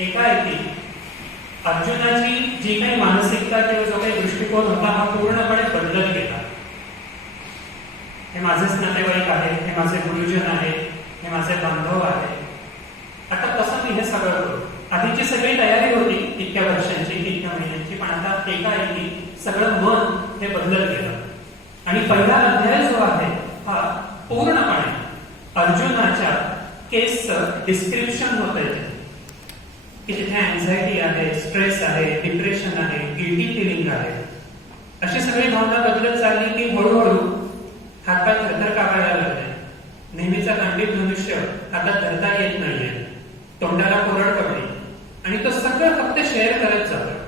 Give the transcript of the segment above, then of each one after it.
एकाएकी. अर्जुनाची जी काही मानसिकता किंवा जो काही दृष्टिकोन होता हा पूर्णपणे बदलत गेला. हे माझेच नातेवाईक आहेत हे माझे गुरुजन आहेत हे माझे बांधव आहेत. आता कसं मी हे सगळं करू? आधीची सगळी तयारी होती इतक्या वर्षांची इतक्या महिन्यांची पण आता एकाएकी सगळं मन हे बदलत गेलं. आणि पहिला अध्याय जो आहे हा पूर्णपणे अर्जुनाच्या केसचं डिस्क्रिप्शन होत आहे की तिथे अँझायटी आहे स्ट्रेस आहे डिप्रेशन आहे गिल्टी फिलिंग आहे. अशी सगळी भावना बदलत चालली की हळूहळू हातपाय थरथर कापायला लागले. नेहमीचा गांडीव मनुष्य हातात धरता येत नाहीये. तोंडाला कोरड पडली. आणि तो सगळं फक्त शेअर करत जातो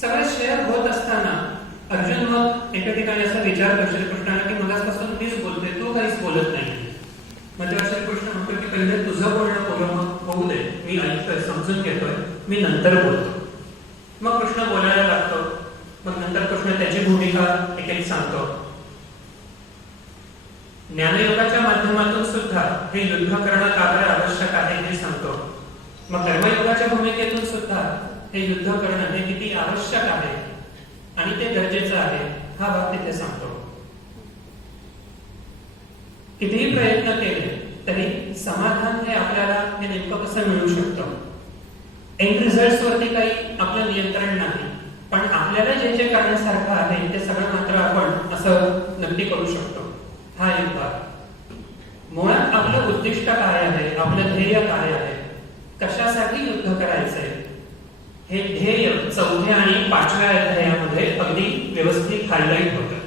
सगळं शेअर होत असताना अर्जुन मग एका ठिकाणी असा विचार करतो कृष्णाला की मगासपासून मीच बोलते तू काहीच बोलत नाही मग तेव्हा कृष्ण म्हणतो की पहिले तुझं मी ऐकतोय समजून घेतोय मी नंतर बोलतो. मग कृष्ण बोलायला लागतो. मग नंतर कृष्ण त्याची भूमिका एक एक सांगतो. ज्ञानयोगाच्या माध्यमातून सुद्धा हे युद्ध करणं का बरं आवश्यक आहे हे सांगतो. मग कर्मयोगाच्या भूमिकेतून सुद्धा हे युद्ध करणं हे किती आवश्यक आहे आणि ते गरजेचं आहे हा भाग तिथे सांगतो. कितीही प्रयत्न केले तरी समाधान हे हे नेमकं कसं मिळू शकतं? एंड रिझल्ट वरती काही आपलं नियंत्रण नाही. पण आपल्याला जे जे करण्यासारखं आहे ते सगळं मात्र आपण असं नक्की करू शकतो. हा एक भाग. मुळात आपलं उद्दिष्ट काय आहे? आपलं ध्येय काय आहे? कशासाठी युद्ध करायचंय? हे ध्येय चौथ्या आणि पाचव्या अध्यायामध्ये अगदी व्यवस्थित हायलाईट होतं.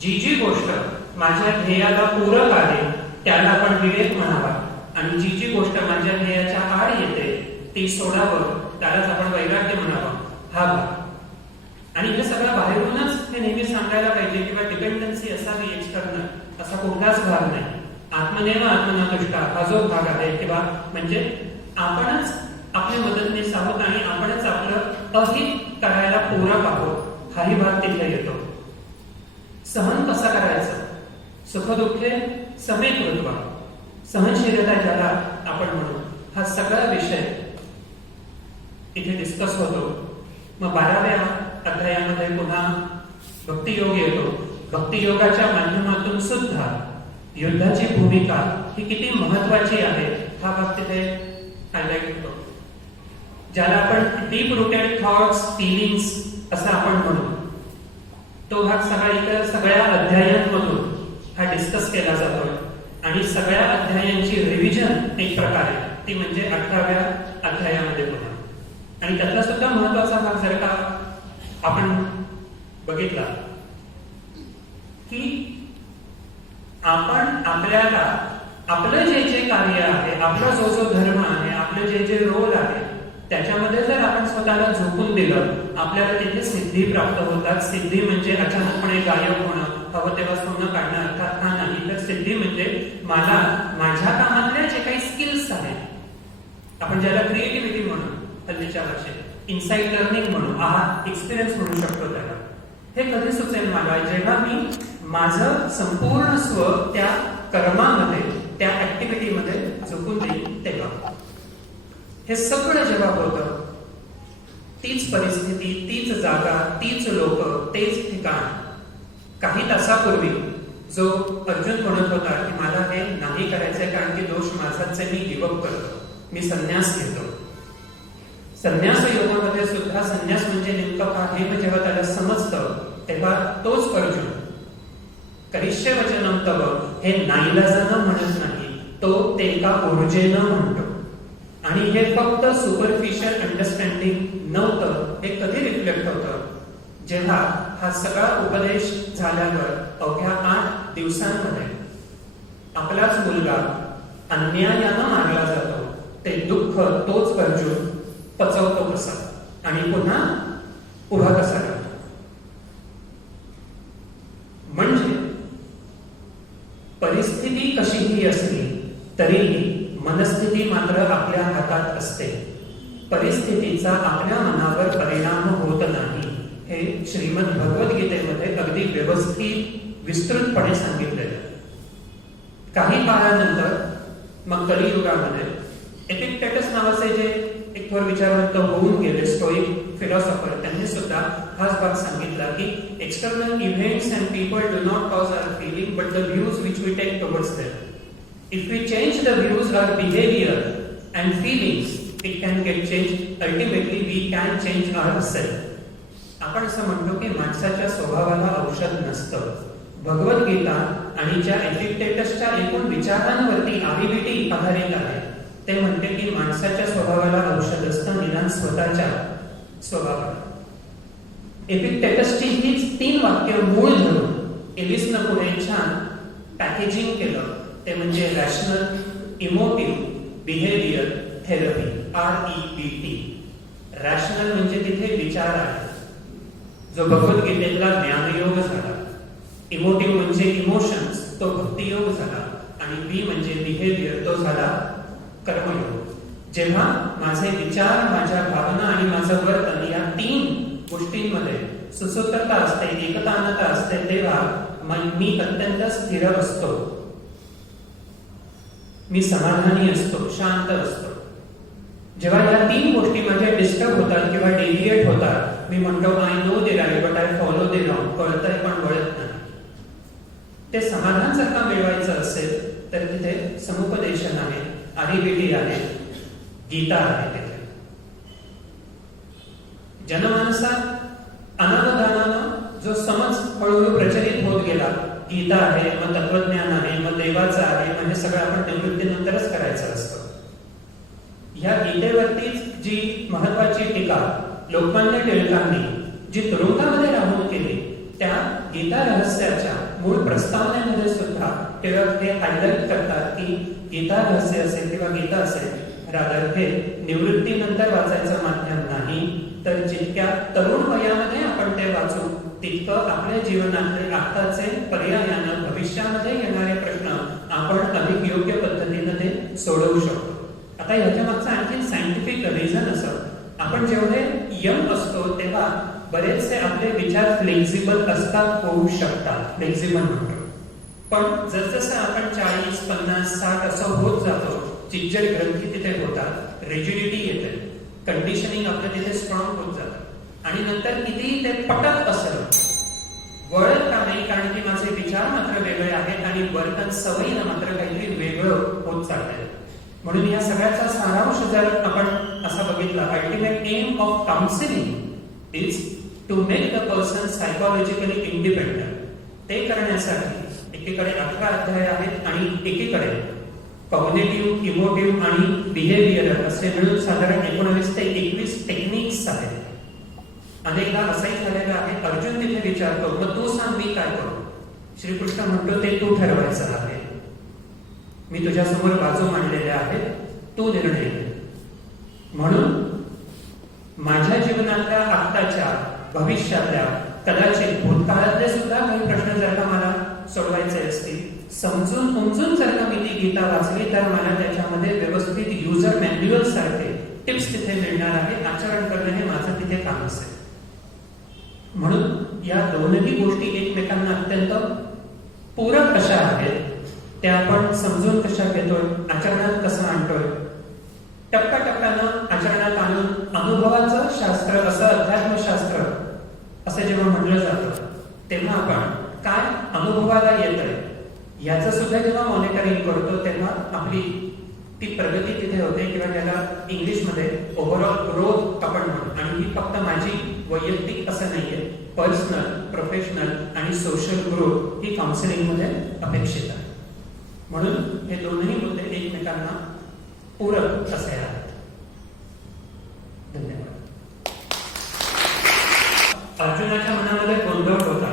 जी जी गोष्ट माझ्या ध्येयाला पूरक आहे त्याला आपण विवेक म्हणावा. आणि जी जी गोष्ट माझ्या ध्येयाच्या आड येते ती सोडावं त्यालाच आपण वैराग्य म्हणावं. हा भाग. आणि हे सगळं बाहेरूनच हे नेहमी सांगायला पाहिजे किंवा डिपेंडन्सी असावी एक्सटर्नल असा कोणताच भाग नाही. आत्मनेम आत्मनादृष्टा हा जो भाग आहे किंवा म्हणजे आपणच आपल्या मदतनीस आहोत आणि आपणच आपलं अहित करायला पूरक आहोत हाही भाग तिथे येतो. सहन कसा करायचा? सुखदुःखे समेत समेकृत्व सहनशीलता ज्याला आपण म्हणू. हा सगळा विषय इथे डिस्कस होतो. मग बाराव्या अध्यायामध्ये पुन्हा भक्तियोग येतो. भक्तियोगाच्या माध्यमातून सुद्धा युद्धाची भूमिका ही किती महत्वाची आहे हा भाग तिथे हायलाईट होतो. ज्याला आपण डीप रुटेड थॉट्स फिलिंग्स असं आपण म्हणू. तो भाग सगळ्या इतर सगळ्या अध्यायांमधून हा डिस्कस केला जातो आणि सगळ्या अध्यायांची रिव्हिजन एक प्रकारे. ती म्हणजे अठराव्या अध्यायामध्ये पुन्हा. आणि त्यातला सुद्धा महत्त्वाचा भाग जर का आपण बघितला की आपण आपल्याला आपलं जे जे कार्य आहे आपला जो जो धर्म आहे आपलं जे जे रोल आहे त्याच्यामध्ये जर आपण स्वतःला झोकून दिलं आपल्याला तिथे सिद्धी प्राप्त होतात. सिद्धी म्हणजे अचानकपणे गायब होणं. हवं तेव्हा सोनं काढणं अर्थात खाणं संधी म्हणजे मला माझ्या कामातल्या जे काही स्किल्स आहेत आपण ज्याला क्रिएटिव्हिटी म्हणू हल्लीच्या भाषेत इन्साईट लर्निंग म्हणू हा एक्सपिरियन्स म्हणू शकतो त्याला. हे कधी सुचेल मला? जेव्हा मी माझं संपूर्ण स्व त्या कर्मामध्ये त्या ऍक्टिव्हिटीमध्ये झोकून देईन तेव्हा. हे सगळं जेव्हा होतं तीच परिस्थिती तीच जागा तीच लोक तेच ठिकाण काही तासापूर्वी जो अर्जुन म्हणत होता की मला हे नाही करायचंय कारण की दोष माझाच मी गिवअप करतो. मी संन्यास घेतो. संन्यास योगामध्ये सुद्धा संन्यास म्हणजे नेमकं काय हे जेव्हा त्याला समजतं तेव्हा तोच अर्जुन. करिष्य वचनम तव हे नाईलाजानं म्हणत नाही तो ते एका ऊर्जेनं म्हणतो. आणि हे फक्त सुपरफिशियल अंडरस्टँडिंग नव्हतं हे कधी रिफ्लेक्ट होतं? जेव्हा हा सगळा उपदेश झाल्यावर अवघ्या आठ दिवसांमध्ये आपलाच मुलगा अन्यायानं मारला जातो. ते दुःख तोच अर्जुन पचवतो कसा? आणि पुन्हा उभा कसा करतो? म्हणजे परिस्थिती कशीही असली तरीही मनस्थिती मात्र आपल्या हातात असते. परिस्थितीचा आपल्या मनावर परिणाम होत नाही. हे श्रीमद भगवद्गीतेमध्ये अगदी व्यवस्थित, विस्तृतपणे सांगितलेलं. काही काळानंतर, मग कलियुगामध्ये एपिक्टेटस नावाचे जे एक थोर विचारवंत होऊन गेले स्टोईक फिलॉसॉफर त्यांनी सुद्धा हाच भाग सांगितला की external events and people do not cause are feeling but the views which we take towards them if we change the views are behaviour and feelings it can get change ultimately we can change our self आपण असं म्हणतो की माणसाच्या स्वभावाला औषध नसतं. भगवद्गीता आणि ज्या एपिक्टेटसच्या एकूण विचारांवरती आबिबिटी आधारित आहे ते म्हणते की माणसाच्या स्वभावाला औषध असतं निदान स्वतःच्या स्वभावाला. एपिक्टेटसची हीच तीन वाक्य मूळ धरून एलिसनं पुढे छान पॅकेजिंग केलं. ते म्हणजे rational emotive behaviour therapy R E B T rational म्हणजे तिथे विचार आहे. जो भगवद्गीतेतला ज्ञानयोग झाला इमोटिव्ह म्हणजे इमोशन्स तो भक्तियोग झाला आणि बी म्हणजे बिहेवियर तो झाला कर्मयोग. जेव्हा माझे विचार माझ्या भावना आणि माझं वर्तन या तीन गोष्टींमध्ये सुसूत्रता असते एकतानता असते तेव्हा मी अत्यंत स्थिर असतो. मी समाधानी असतो शांत असतो. जेव्हा या तीन गोष्टी माझ्या डिस्टर्ब होतात किंवा डेव्हिएट होतात मी म्हणतो I know the right but I follow the wrong कळतंय पण वळत नाही. ते समाधान जर का मिळवायचं असेल तर तिथे समुपदेशन आहे आरिबीटी आहे गीता आहे तिथे. जनमानसात अनावधानानं जो समज हळूहळू प्रचलित होत गेला गीता आहे मग तत्वज्ञान आहे मग देवाचं आहे म्हणजे सगळं आपण निवृत्तीनंतरच करायचं असतं. या गीतेवरतीच जी महत्वाची टीका लोकमान्य टिळकांनी जी तुरुंगामध्ये राहून केली त्या गीता रहस्याच्या मूळ प्रस्तावनेमध्ये सुद्धा टिळक हे हायलाइट करतात की गीता रहस्य असेल किंवा गीता असेल रादर हे निवृत्तीनंतर वाचायचं माध्यम नाही तर जितक्या तरुण वयामध्ये आपण ते वाचू तितकं आपल्या जीवनातले आताचे पर्यायानं भविष्यामध्ये येणारे प्रश्न आपण अधिक योग्य पद्धतीनं ते सोडवू शकतो. आता ह्याच्या मागचं आणखी सायंटिफिक रिझन असं आपण जेवढे यंग असतो तेव्हा बरेचसे आपले विचार फ्लेक्झिबल असतात होऊ शकतात. फ्लेक्झिबल म्हणतो. पण जसजसं आपण चाळीस पन्नास साठ असं होत जातो चिज्जड ग्रंथी तिथे होतात रेजिडिटी येते कंडिशनिंग आपलं तिथे स्ट्रॉंग होत जातं. आणि नंतर कितीही ते पटत असलं वळत का नाही कारण की माझे विचार मात्र वेगळे आहेत आणि वर्तन सवयीनं मात्र काहीतरी वेगळं होत चाललंय. म्हणून या सगळ्याचा सारांश जर आपण असा बघितला ultimate aim of counselling is to make the person psychologically independent ते करण्यासाठी एकीकडे अकरा अध्याय आहेत आणि एकीकडे कॉग्नेटिव्ह इमोटिव्ह आणि बिहेवियर असे मिळून साधारण एकोणावीस ते एकवीस टेक्निक्स आहेत. अनेकदा असंही झालेलं आहे. अर्जुन तिथे विचारतो मग तू सांग मी काय करू? श्रीकृष्ण म्हणतो ते तू ठरवायचं आहे. मी तुझ्या समोर बाजू मांडलेल्या आहेत. तू निर्णय म्हणून माझ्या जीवनातल्या आत्ताच्या भविष्यातल्या कदाचित भूतकाळातले सुद्धा काही प्रश्न जर का मला सोडवायचे असतील समजून उमजून जर का मी ती गीता वाचली तर मला त्याच्यामध्ये व्यवस्थित युजर मॅन्युअल सारखे टिप्स तिथे मिळणार आहे. आचरण करणं हे माझं तिथे काम असेल. म्हणून या दोनही गोष्टी एकमेकांना अत्यंत पूरक कशा आहेत त्या आपण समजून कशा घेतोय आचरणात कसं आणतोय टप्प्याटप्प्यानं आचरणात आणून अनुभवाचं शास्त्र असं अध्यात्मशास्त्र असं जेव्हा म्हटलं जातं तेव्हा आपण काय अनुभवाला येत आहे याचं सुद्धा जेव्हा मॉनिटरिंग करतो तेव्हा आपली ती प्रगती तिथे होते किंवा त्याला इंग्लिशमध्ये ओव्हरऑल ग्रोथ आपण म्हणतो. आणि ही फक्त माझी वैयक्तिक असं नाहीये पर्सनल प्रोफेशनल आणि सोशल ग्रोथ ही काउन्सिलिंगमध्ये अपेक्षित आहे. म्हणून हे दोनही मुद्दे एकमेकांना पूरक असे आहेत धन्यवाद अर्जुनाच्या मनामध्ये गोंधळ होता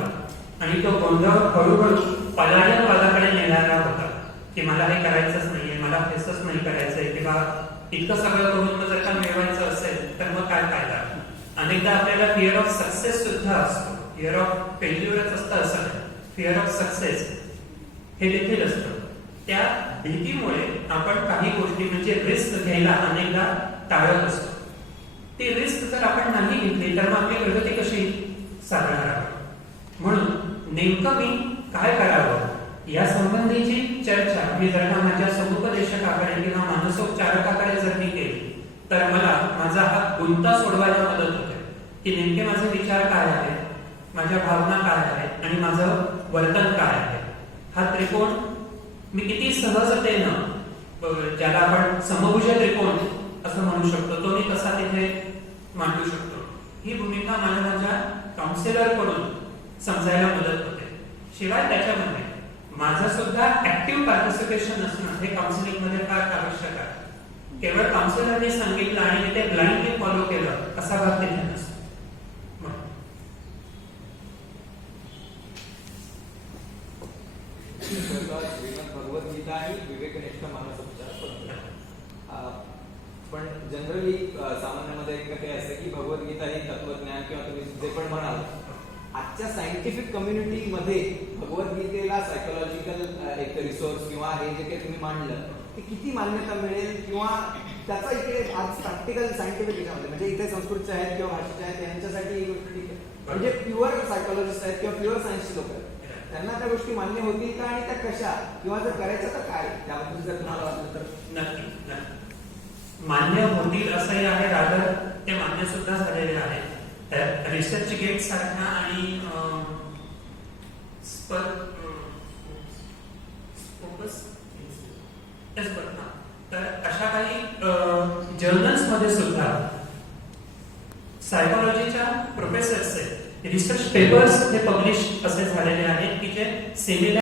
आणि तो गोंधळ हळूहळू पलायन पदाकडे नेणारा होता की मला हे करायचंच नाहीये मला हेच नाही करायचंय किंवा इतकं सगळं करून मग जर का मिळवायचं असेल तर मग काय फायदा? अनेकदा आपल्याला फिअर ऑफ सक्सेस सुद्धा असतो. फिअर ऑफ फेल्युअरच असतं असं नाही. फिअर ऑफ सक्सेस हे देखील असतं. त्या भीतीमुळे आपण काही गोष्टी म्हणजे रिस्क घ्यायला अनेकदा टाळत असतो. ती रिस्क जर आपण नाही घेतली तर मग आपली प्रगती कशी? साधणार आहोत. म्हणून नेमकं मी काय करावं? या संबंधीची चर्चा मी जर का माझ्या समुपदेशकाकडे किंवा मानसोपचारकाकडे जर मी केली तर मला माझा हा गुंता सोडवायला मदत होते? की नेमके माझे विचार काय आहेत? माझ्या भावना काय आहेत? आणि माझं वर्तन काय आहे? हा त्रिकोण मी किती सहजतेनं ज्याला आपण समभुज त्रिकोण असं म्हणू शकतो तो मी कसा तिथे मांडू शकतो? ही भूमिका मला माझ्या काउन्सिलरकडून समजायला मदत होते. शिवाय त्याच्यामध्ये माझं सुद्धा ऍक्टिव्ह पार्टिसिपेशन असणं हे काउन्सिलिंगमध्ये फार आवश्यक आहे. केवळ काउन्सिलरने सांगितलं आणि ते ब्लाइंडली फॉलो केलं असा भाग त्यांना नसतो बरं. स्वतः श्रीमद भगवद्गीता आणि विवेकनिष्ठ मानस उपचार पद्धत. अं, पण जनरली सामान्यामध्ये एक काही असतं की भगवद्गीता ही तत्वज्ञान किंवा तुम्ही जे पण म्हणाल आजच्या सायंटिफिक कम्युनिटीमध्ये भगवद्गीतेला सायकोलॉजिकल एक रिसोर्स किंवा हे जे काही तुम्ही मांडलं ते किती मान्यता मिळेल किंवा त्याचा इकडे आज प्रॅक्टिकल सायंटिफिक याच्यामध्ये म्हणजे इथे संस्कृतचे आहेत किंवा भाषेचे आहेत त्यांच्यासाठी ही गोष्ट ठीक आहे. म्हणजे प्युअर सायकोलॉजिस्ट आहेत किंवा प्युअर सायन्सचे लोक आहेत. त्यांना त्या गोष्टी मान्य होतील का आणि त्या कशा? किंवा जर करायचं तर काय? त्याबद्दल जर तुम्हाला वाटलं तर. नक्की नक्की. मान्य होतील असंही आहे रादर ते मान्य सुद्धा झालेले आहे. रिसर्च गेट सारख्या आणि अं, तर अशा काही जर्नल्समध्ये सुद्धा सायकोलॉजीच्या प्रोफेसर्सचे रिसर्च पेपर्स हे पब्लिश असे झालेले आहेत की जे सिमिलर